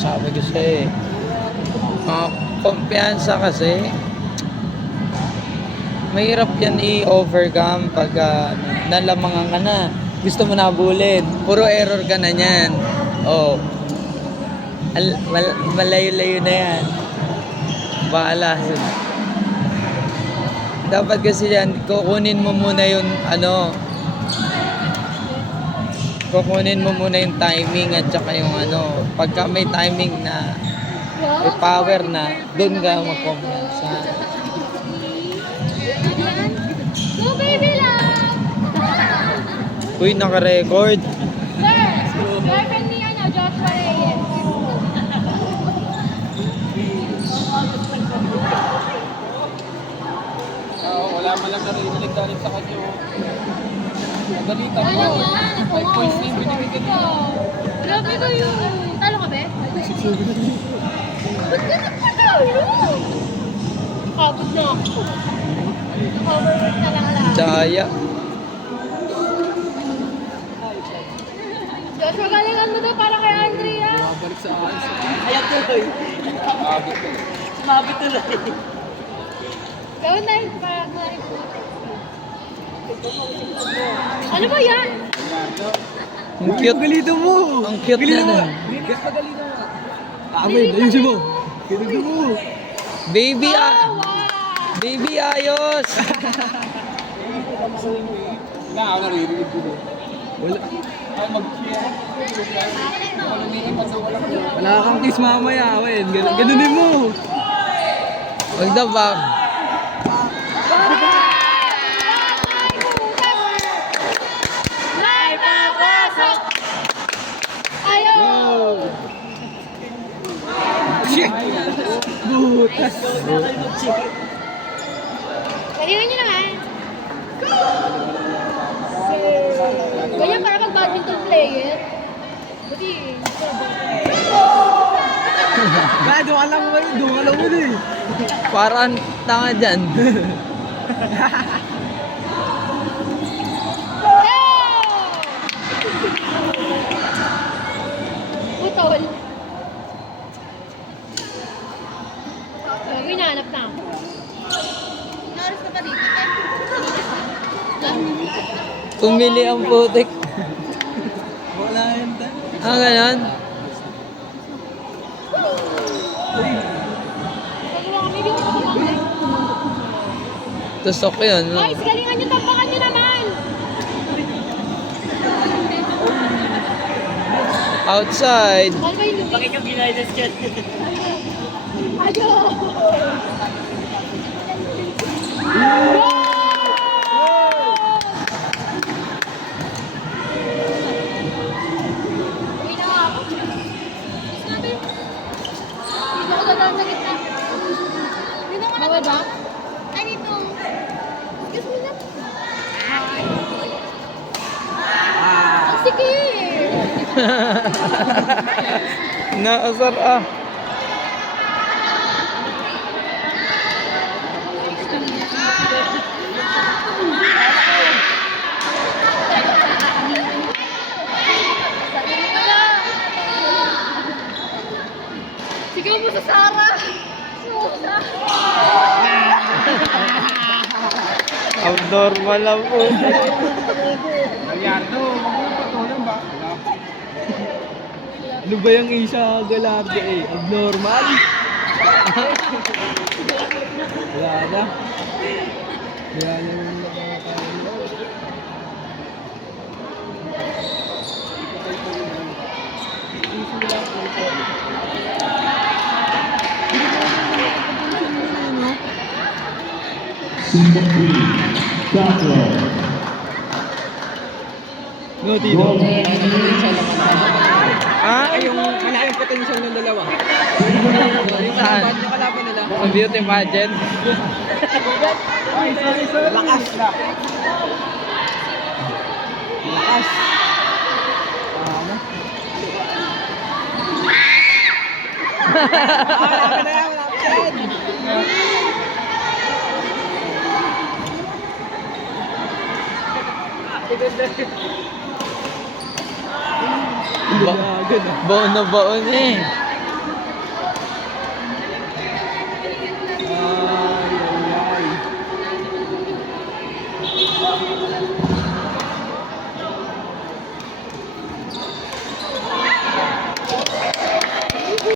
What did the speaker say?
Sabi ko sa'yo kumpiyansa kasi mahirap yan i-overcome pag nalamangan ka na, gusto mo na bulid, puro error ka na yan. Malayo-layo na yan, bahala. Dapat kasi yan kukunin mo muna yung kukunin mo muna yung timing at saka yung pagka may timing na may power na, doon ka magkumpiyansa. Go baby love! Uy, naka-record. Sir, girlfriend ni Joshua Reyes. Wala man lang narinig galing sa kanya. Nadalita ko. Wala yan, ako 5 points na yung binibigyan niya. Grabe kayo. Talo ka ba? Ba't ka nagpatalo? Kapag na ako. Overwork na lang lang. Daya. Joshua, galingan mo daw para kay Andrea. Bumabalik sa akin. Ayaw tuloy. Sumabit ko. Sumabit tuloy. Gawin na yun para kay ano ba yan? Ang cute. Galito mo. Ang cute na na. Bigas pa galito mo. Amin, ayusin mo. Galito mo. Baby, Oh, wow! baby, ayos. Wala ako naririnig ko doon. Wala. Ay, mag-cheer. Wala kang kiss mamaya, Wen. Ganunin mo. Huwag daw ba? Ayaw! Shit! Butas. Galingan nyo naman. Ganyan para mag-badminton player. Buti. Doon ka lang mo. Doon ka lang mo eh. Parang tanga dyan. Putol. Hinahanap na ako. Naras ka pa dito, Tumili ang putik. Wala yan. Ganon? Tusok yun. Guys, galingan nyo, tampakan nyo naman! Outside. Ano ba yung Bakit yung ginayos dyan? Ayaw! Uwi na nga ako. Sabi, dito ako dadaan sa gitna. Dito ako na. Bawal ba? Ay, dito. Excuse me lang. Ang sikir! Naasar ah. Sigaw mo sa Sarah! Susa! Abnormal lang po. Gallardo, magpapatulang ba? Wala. Ano ba yung isa Gallardo eh? Abnormal? Wala na. Wala na yung Single 3, Joshua. No, Tito. Ah, yung malaking potential ng dalawa. Saan? Yung kalaban nila. Sa beauty pageant. Lakas na. Lakas. Wala na yan, wala na yan. Baon na baon eh.